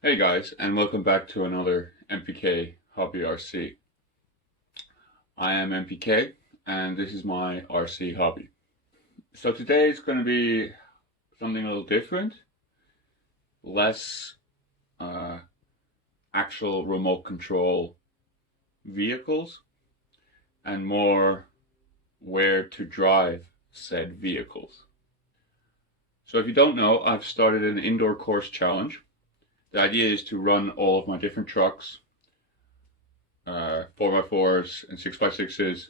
Hey guys, and welcome back to another MPK Hobby RC. I am MPK, and this is my RC hobby. So today is going to be something a little different, less uh, actual remote control vehicles, and more where to drive said vehicles. So if you don't know, I've started an indoor course challenge. The idea is to run all of my different trucks, 4x4s and 6x6s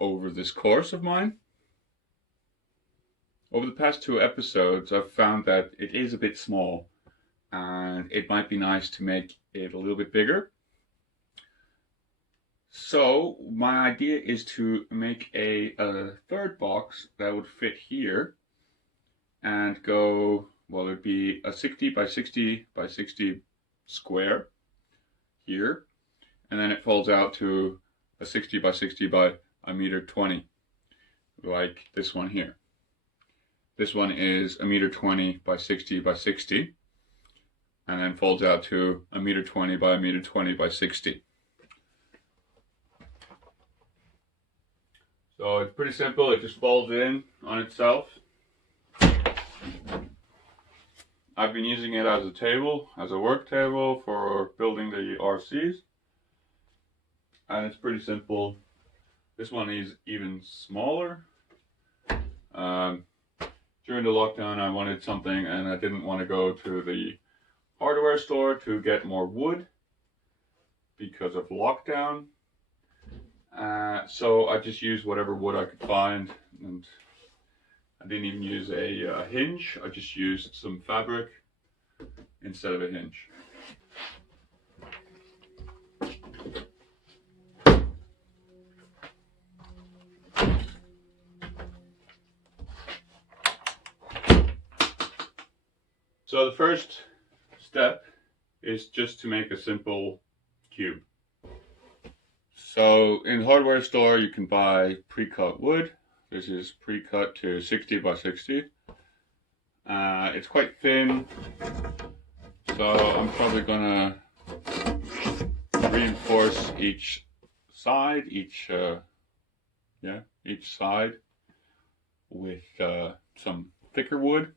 over this course of mine. Over the past two episodes, I've found that it is a bit small and it might be nice to make it a little bit bigger. So my idea is to make a third box that would fit here and go, well, it'd be a 60 by 60 by 60 square here, and then it folds out to a 60 by 60 by a meter 20, like this one here. This one is a meter 20 by 60 by 60, and then folds out to a meter 20 by a meter 20 by 60. So it's pretty simple. It just folds in on itself. I've been using it as a table, as a work table for building the RCs, and it's pretty simple. This one is even smaller. During the lockdown, I wanted something, and I didn't want to go to the hardware store to get more wood because of lockdown. So I just used whatever wood I could find, and I didn't even use a hinge. I just used some fabric instead of a hinge. So the first step is just to make a simple cube. So in the hardware store you can buy pre-cut wood. This is pre-cut to 60 by 60. It's quite thin, so I'm probably gonna reinforce each side, each side with some thicker wood.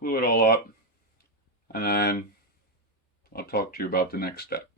Glue it all up, and then I'll talk to you about the next step.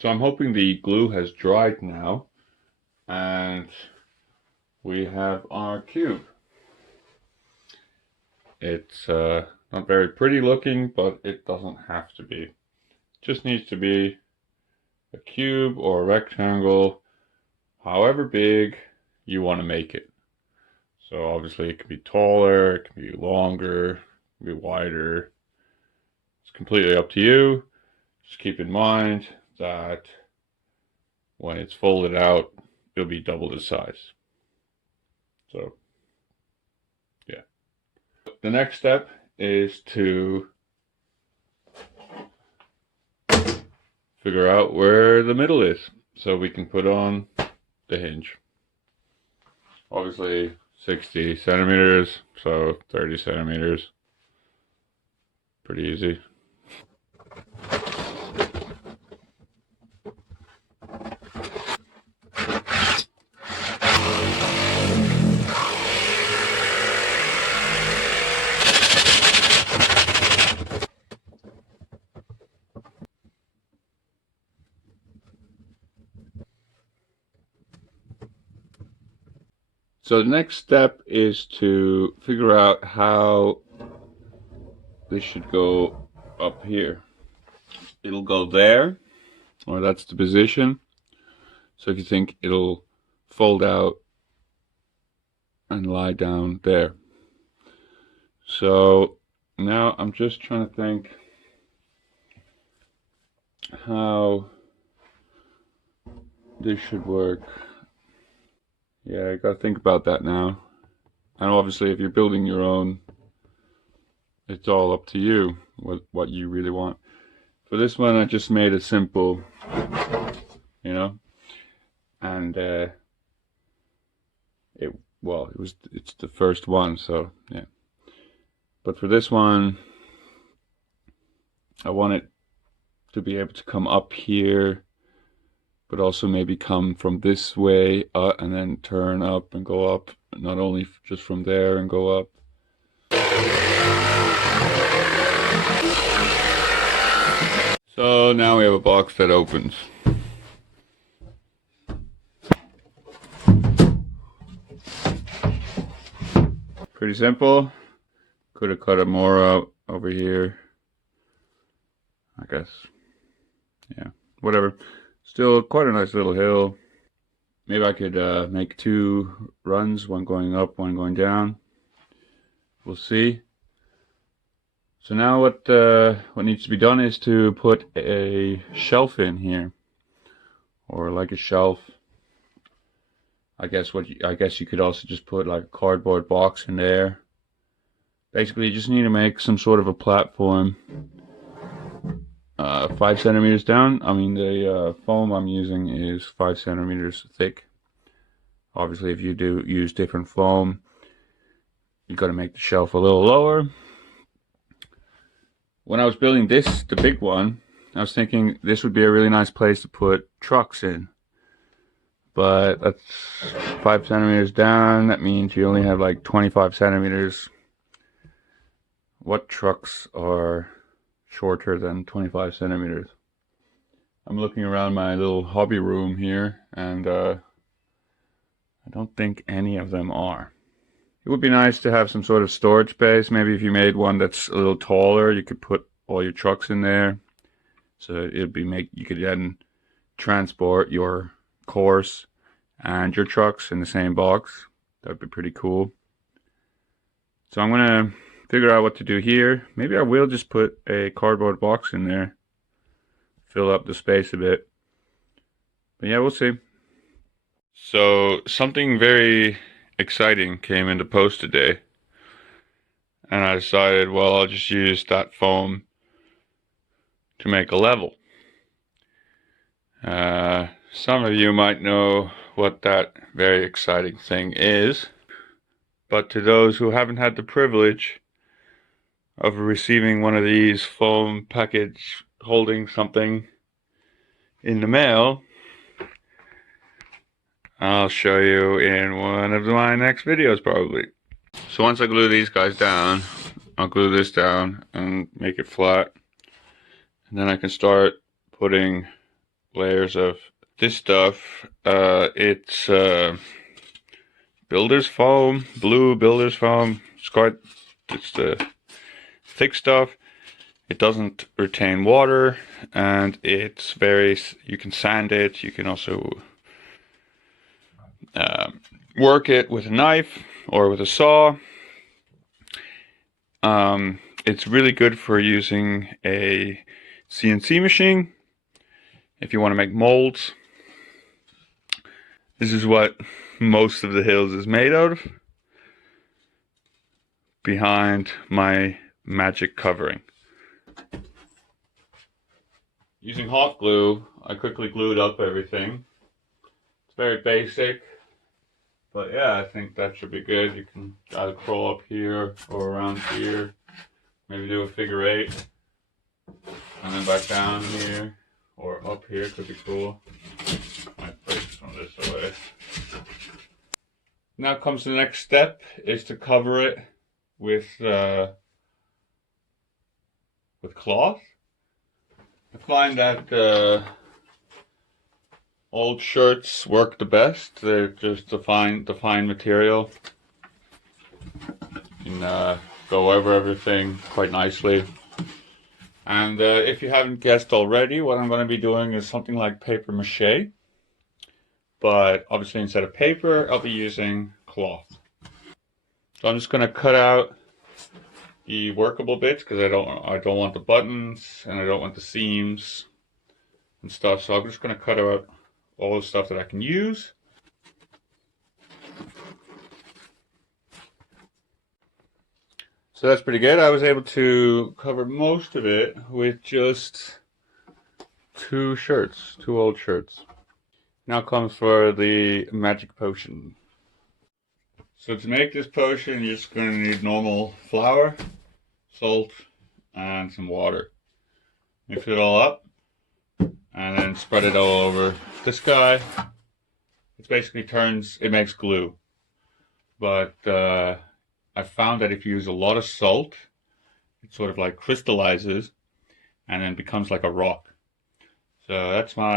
So I'm hoping the glue has dried now, and we have our cube. It's not very pretty looking, but it doesn't have to be. It just needs to be a cube or a rectangle, however big you want to make it. So obviously it can be taller, it can be longer, it can be wider. It's completely up to you. Just keep in mind that when it's folded out, it'll be double the size. So, yeah. The next step is to figure out where the middle is so we can put on the hinge. Obviously 60 centimeters, so 30 centimeters. Pretty easy. So the next step is to figure out how this should go up here. It'll go there, or that's the position. So if you think it'll fold out and lie down there. So now I'm just trying to think how this should work. Yeah, I gotta think about that now. And obviously if you're building your own, it's all up to you what you really want. For this one I just made it simple, you know, and it's the first one, so yeah. But for this one I want it to be able to come up here, but also maybe come from this way and then turn up and go up, not only just from there and go up. So now we have a box that opens. Pretty simple. Could have cut it more out over here, I guess. Yeah, whatever. Still quite a nice little hill. Maybe I could make 2 runs, one going up, one going down. We'll see. So now what needs to be done is to put a shelf in here, or like a shelf. I guess you could also just put like a cardboard box in there. Basically, you just need to make some sort of a platform. 5 centimeters down. I mean, the foam I'm using is 5 centimeters thick. Obviously, if you do use different foam, you got to make the shelf a little lower. When I was building this, the big one, I was thinking this would be a really nice place to put trucks in. But that's 5 centimeters down. That means you only have like 25 centimeters. What trucks are shorter than 25 centimeters? I'm looking around my little hobby room here, and I don't think any of them are. It would be nice to have some sort of storage space. Maybe if you made one that's a little taller, you could put all your trucks in there. So you could then transport your course and your trucks in the same box. That'd be pretty cool. So I'm gonna figure out what to do here. Maybe I will just put a cardboard box in there, fill up the space a bit. But yeah, we'll see. So something very exciting came into post today, and I decided, well, I'll just use that foam to make a level. Some of you might know what that very exciting thing is, but to those who haven't had the privilege of receiving one of these foam package holding something in the mail, I'll show you in one of my next videos probably. So once I glue these guys down, I'll glue this down and make it flat, and then I can start putting layers of this stuff. It's builder's foam, blue builder's foam. It's the thick stuff. It doesn't retain water, and you can sand it. You can also work it with a knife or with a saw. It's really good for using a CNC machine if you want to make molds. This is what most of the hills is made out of, behind my magic covering. Using hot glue, I quickly glued up everything. It's very basic, but yeah, I think that should be good. You can either crawl up here or around here, maybe do a figure 8, and then back down here, or up here could be cool. Might break some of this away. Now comes the next step, is to cover it with cloth. I find that old shirts work the best. They're just the fine material. You can go over everything quite nicely. And if you haven't guessed already, what I'm going to be doing is something like paper mache. But obviously instead of paper, I'll be using cloth. So I'm just going to cut out the workable bits because I don't want the buttons and I don't want the seams. and stuff. So I'm just going to cut out all the stuff that I can use. So that's pretty good. I was able to cover most of it with just 2 shirts, 2 old shirts. Now comes for the magic potion. So to make this potion, you're just going to need normal flour, salt, and some water. Mix it all up, and then spread it all over. This guy, it basically it makes glue. But I found that if you use a lot of salt, it sort of like crystallizes and then becomes like a rock. So that's what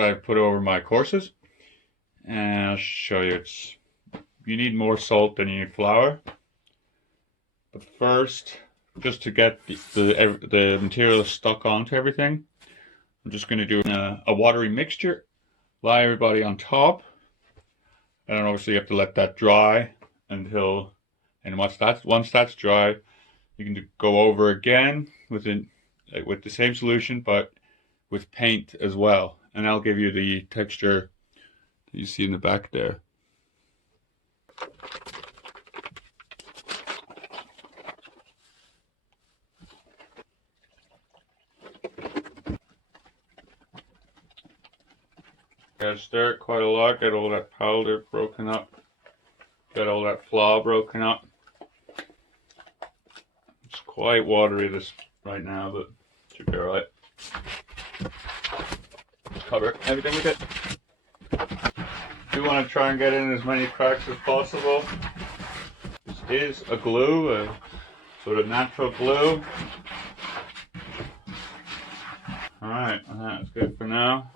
I put over my courses. And I'll show you. You need more salt than you need flour. But first, just to get the material stuck onto everything, I'm just going to do a watery mixture. Lie everybody on top. And then obviously you have to let that dry until, and once that's dry, you can go over again with the same solution, but with paint as well. And I'll give you the texture that you see in the back there. Gotta stir it quite a lot, get all that powder broken up, get all that flour broken up. It's quite watery this right now, but it should be alright. Cover everything with it. You want to try and get in as many cracks as possible. This is a glue, a sort of natural glue. Alright, that's good for now.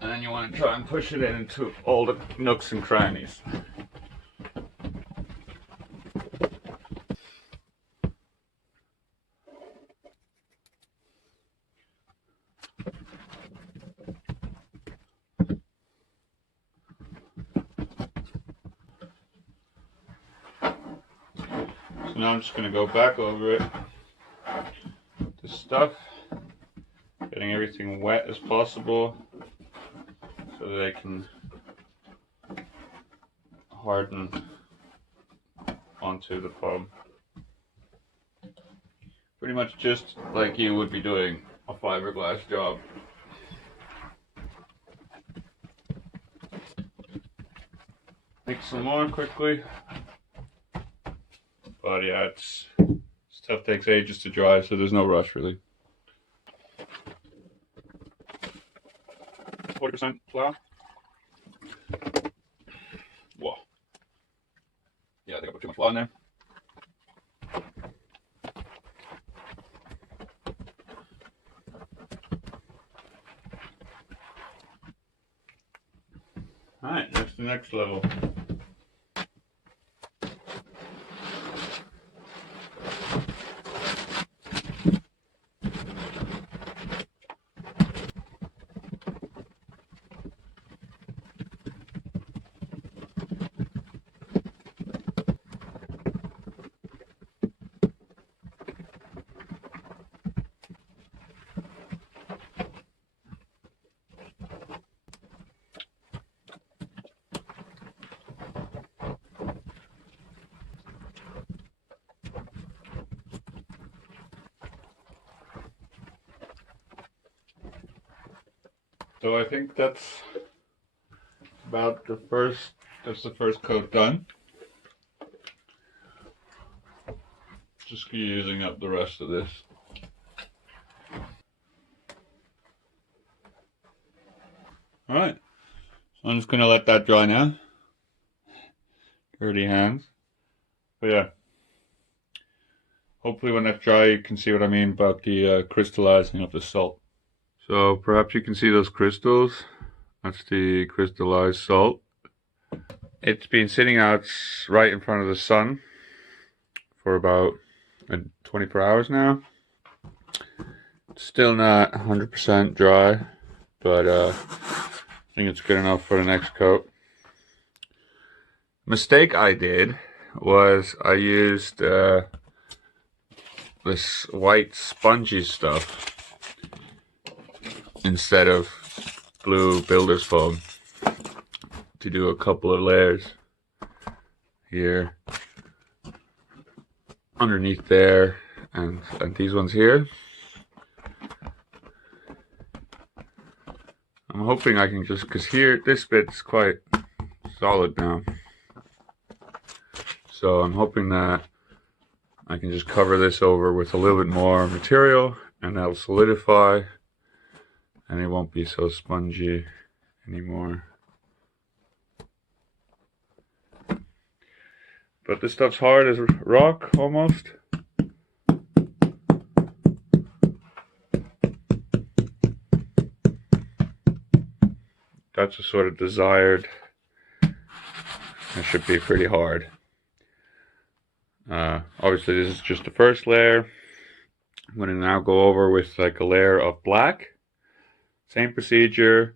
And then you want to try and push it into all the nooks and crannies. So now I'm just going to go back over it, the stuff, getting everything wet as possible so that they can harden onto the foam. Pretty much just like you would be doing a fiberglass job. Make some more quickly. But yeah, stuff takes ages to dry, so there's no rush really. 40% flour. Whoa. Yeah, I think I put too much flour in there. Alright, that's the next level. So I think that's the first coat done. Just keep using up the rest of this. Alright, so I'm just going to let that dry now. Dirty hands. But yeah, hopefully when that's dry you can see what I mean about the crystallizing of the salt. So perhaps you can see those crystals. That's the crystallized salt. It's been sitting out right in front of the sun for about 24 hours now. It's still not 100% dry, but I think it's good enough for the next coat. Mistake I did was I used this white spongy stuff instead of blue builder's foam to do a couple of layers here underneath there and these ones here. I'm hoping I can just, because here this bit's quite solid now, so I'm hoping that I can just cover this over with a little bit more material and that'll solidify and it won't be so spongy anymore. But this stuff's hard as rock almost. That's a sort of desired. It should be pretty hard. Obviously this is just the first layer. I'm going to now go over with like a layer of black. Same procedure,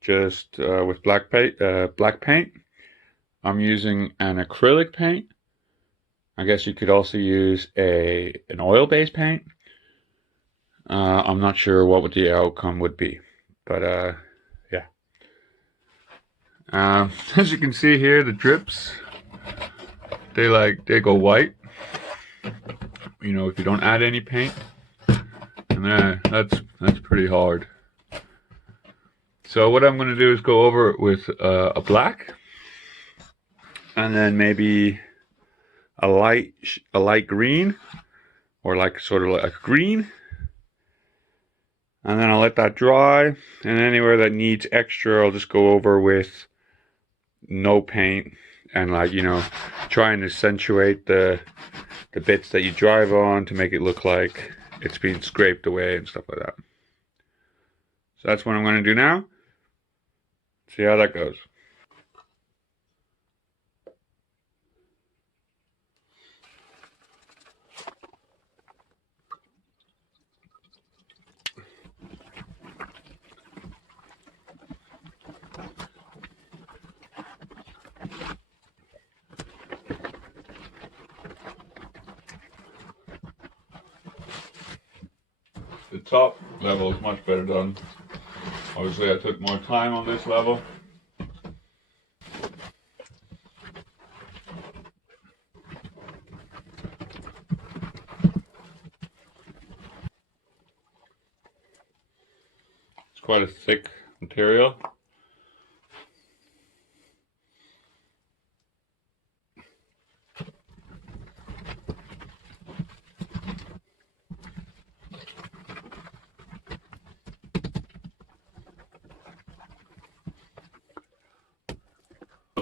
just with black paint. I'm using an acrylic paint. I guess you could also use an oil-based paint. I'm not sure what the outcome would be, but yeah. As you can see here, the drips, they go white. You know, if you don't add any paint, and that's pretty hard. So what I'm going to do is go over it with a black, and then maybe a light green, or like sort of like a green, and then I'll let that dry. And anywhere that needs extra, I'll just go over with no paint and, like, you know, try and accentuate the bits that you drive on to make it look like it's being scraped away and stuff like that. So that's what I'm going to do now. See how that goes. The top level is much better done. Obviously I took more time on this level. It's quite a thick material.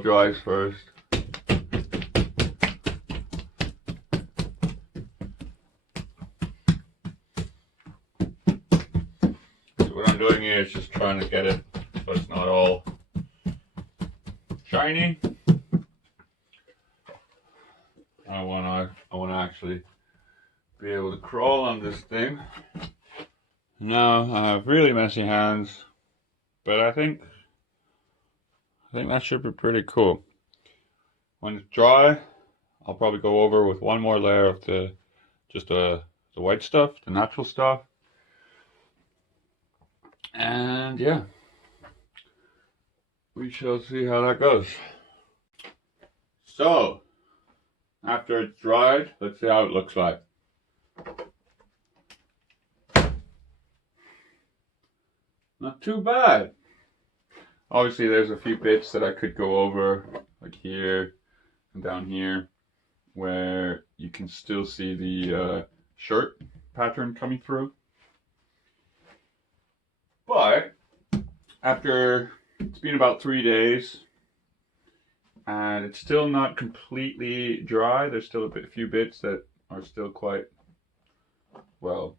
Dries first. So what I'm doing here is just trying to get it so it's not all shiny. I want to actually be able to crawl on this thing. Now I have really messy hands, but I think that should be pretty cool. When it's dry, I'll probably go over with one more layer of the white stuff, the natural stuff. And yeah, we shall see how that goes. So, after it's dried, let's see how it looks like. Not too bad. Obviously there's a few bits that I could go over, like here and down here, where you can still see the shirt pattern coming through. But after, it's been about 3 days and it's still not completely dry. There's still a few bits that are still quite, well,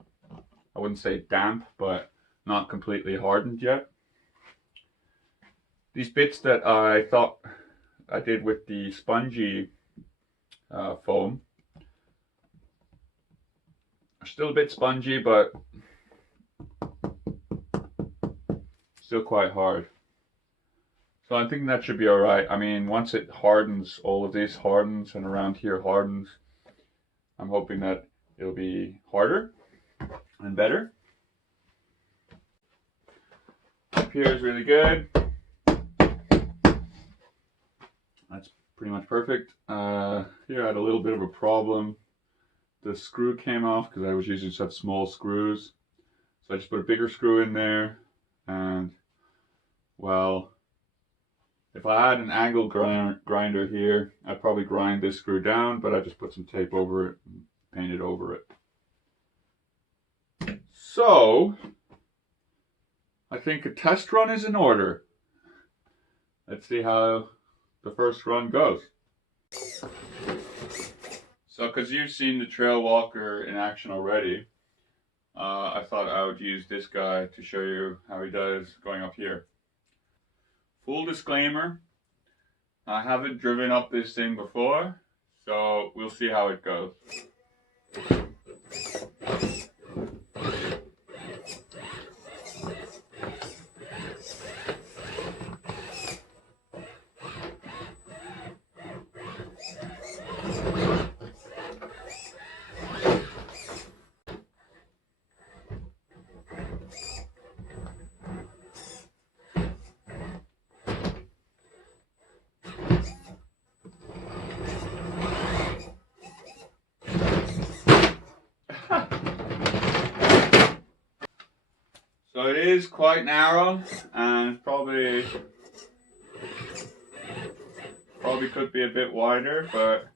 I wouldn't say damp, but not completely hardened yet. These bits that I thought I did with the spongy foam are still a bit spongy, but still quite hard. So I'm thinking that should be all right. I mean, once it hardens, all of this hardens and around here hardens, I'm hoping that it'll be harder and better. Up here is really good. That's pretty much perfect. Here I had a little bit of a problem. The screw came off because I was using such small screws. So I just put a bigger screw in there, and well, if I had an angle grinder here, I'd probably grind this screw down, but I just put some tape over it and painted over it. So I think a test run is in order. Let's see how the first run goes. So because you've seen the Trail Walker in action already, I thought I would use this guy to show you how he does going up here. Full disclaimer, I haven't driven up this thing before, so we'll see how it goes. So it is quite narrow, and probably could be a bit wider, but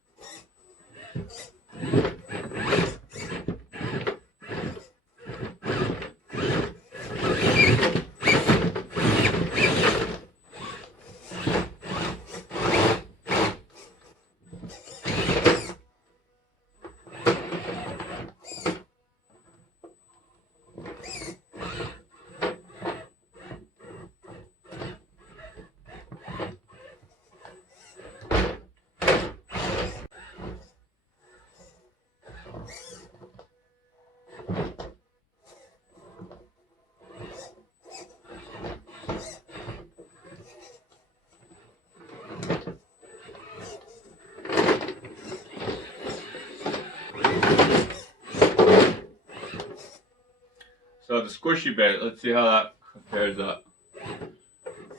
so the squishy bit, let's see how that compares up.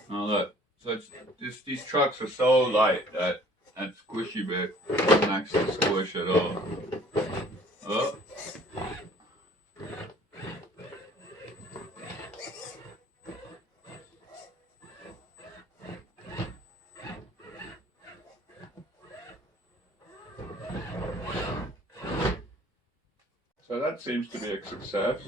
Oh look, so it's these trucks are so light that squishy bit doesn't actually squish at all. Oh. So that seems to be a success.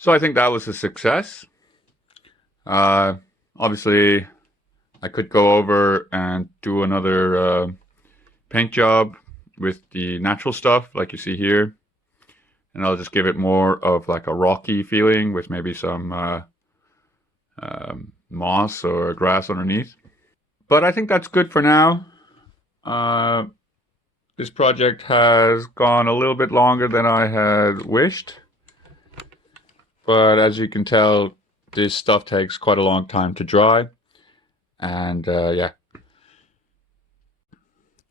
So I think that was a success. Obviously, I could go over and do another paint job with the natural stuff like you see here. And I'll just give it more of like a rocky feeling with maybe some moss or grass underneath. But I think that's good for now. This project has gone a little bit longer than I had wished. But as you can tell, this stuff takes quite a long time to dry. And yeah.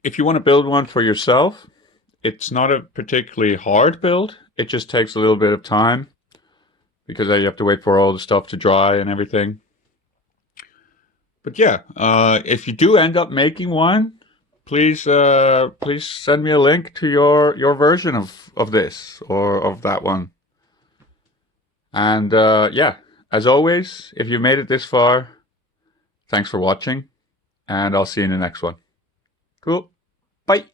If you want to build one for yourself, it's not a particularly hard build. It just takes a little bit of time because you have to wait for all the stuff to dry and everything. But yeah, if you do end up making one, please send me a link to your version of this or of that one. And yeah, as always, if you made it this far, Thanks for watching, and I'll see you in the next one. Cool. Bye.